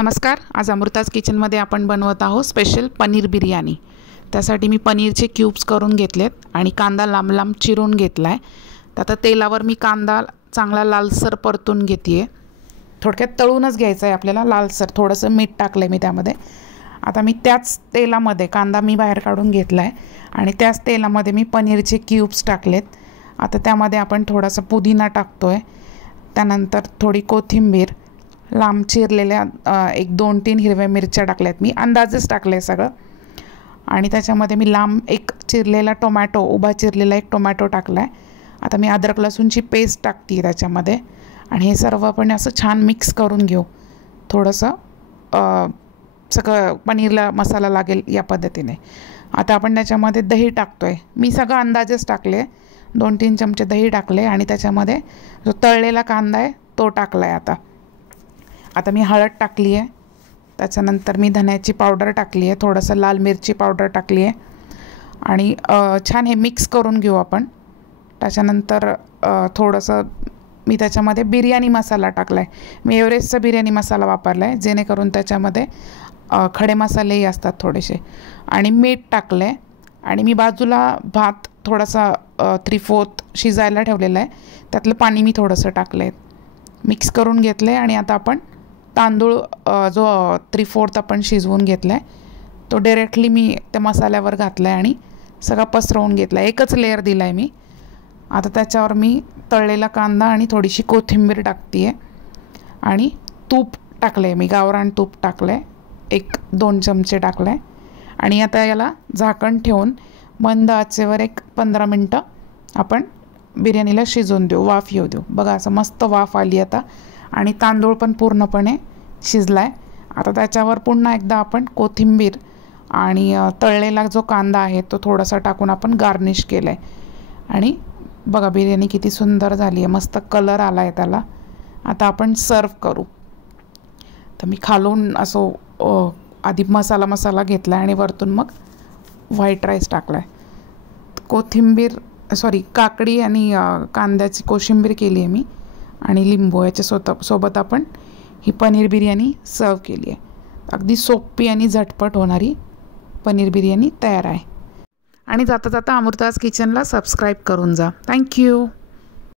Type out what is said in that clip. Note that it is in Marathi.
नमस्कार। आज अमृताज किचनमध्ये आपण बनवत आहोत स्पेशल पनीर बिर्याणी। त्यासाठी मी पनीरचे क्यूब्स करून घेतलेत आणि कांदा लांब लांब चिरून घेतला आहे। तर आता तेलावर मी कांदा चांगला लालसर परतून घेते। थोडक्यात तळूनच घ्यायचं आहे आपल्याला लालसर। थोडंसं मीठ टाकलं आहे मी त्यामध्ये। आता मी त्याच तेलामध्ये कांदा मी बाहेर काढून घेतला आहे आणि त्याच तेलामध्ये मी पनीरचे क्यूब्स टाकलेत। आता त्यामध्ये आपण थोडासा पुदिना टाकतो आहे, त्यानंतर थोडी कोथिंबीर, लांब चिरलेल्या 1-2-3 हिरव्या मिरच्या टाकल्यात मी, अंदाजच टाकलं आहे सगळं। आणि त्याच्यामध्ये मी लांब एक चिरलेला टोमॅटो, उभा चिरलेला एक टोमॅटो टाकला आहे। आता मी अद्रक लसूणची पेस्ट टाकते आहे त्याच्यामध्ये आणि हे सर्व आपण असं छान मिक्स करून घेऊ। थोडंसं सगळं पनीरला मसाला लागेल या पद्धतीने। आता आपण त्याच्यामध्ये दही टाकतो आहे। मी सगळं अंदाजच टाकले, 2-3 चमचे दही टाकले आणि त्याच्यामध्ये जो तळलेला कांदा आहे तो टाकला आहे। आता मी हळद टाकली आहे, त्याच्यानंतर मी धन्याची पावडर टाकली आहे, थोडंसं लाल मिरची पावडर टाकली आहे आणि छान हे मिक्स करून घेऊ आपण। त्याच्यानंतर थोडंसं मी त्याच्यामध्ये बिर्याणी मसाला टाकला आहे। मी एव्हरेस्टचा बिर्याणी मसाला वापरला आहे, जेणेकरून त्याच्यामध्ये खडे मसालेही असतात थोडेसे, आणि मीठ टाकलं आहे। आणि मी बाजूला भात थोडासा 3/4 शिजायला ठेवलेला आहे, त्यातलं पाणी मी थोडंसं टाकलं आहे, मिक्स करून घेतलं आहे। आणि आता आपण तांदूळ जो 3/4 आपण शिजवून घेतला आहे तो डायरेक्टली मी त्या मसाल्यावर घातला आहे आणि सगळा पसरवून घेतला आहे, एकच लेअर दिला आहे मी। आता त्याच्यावर मी तळलेला कांदा आणि थोडीशी कोथिंबीर टाकते आहे आणि तूप टाकलं आहे, मी गावरान तूप टाकलं आहे, 1-2 चमचे टाकलं आहे। आणि आता याला झाकण ठेवून मंद आचेवर 15 मिनटं आपण बिर्याणीला शिजवून देऊ, वाफ येऊ देऊ। बघा असं मस्त वाफ आली आता आणि तांदूळ पण पूर्णपणे शिजला आहे। आता त्याच्यावर पुन्हा एकदा आपण कोथिंबीर आणि तळलेला जो कांदा आहे तो थोडासा टाकून आपण गार्निश केलं आहे। आणि बघा बिर्याणी किती सुंदर झाली आहे, मस्त कलर आला आहे त्याला। आता आपण सर्व करू। तर मी खालून असं आधी मसाला घेतला आणि वरतून मग व्हाईट राईस टाकला आहे, काकडी आणि कांद्याची कोशिंबीर केली आहे मी आणि लिंबू याच्या सोबत आपण ही पनीर बिर्याणी सर्व केली आहे। अगदी सोपी आणि झटपट होणारी पनीर बिर्याणी तयार आहे। आणि जाता जाता अमृताज किचनला सबस्क्राईब करून जा। थँक्यू।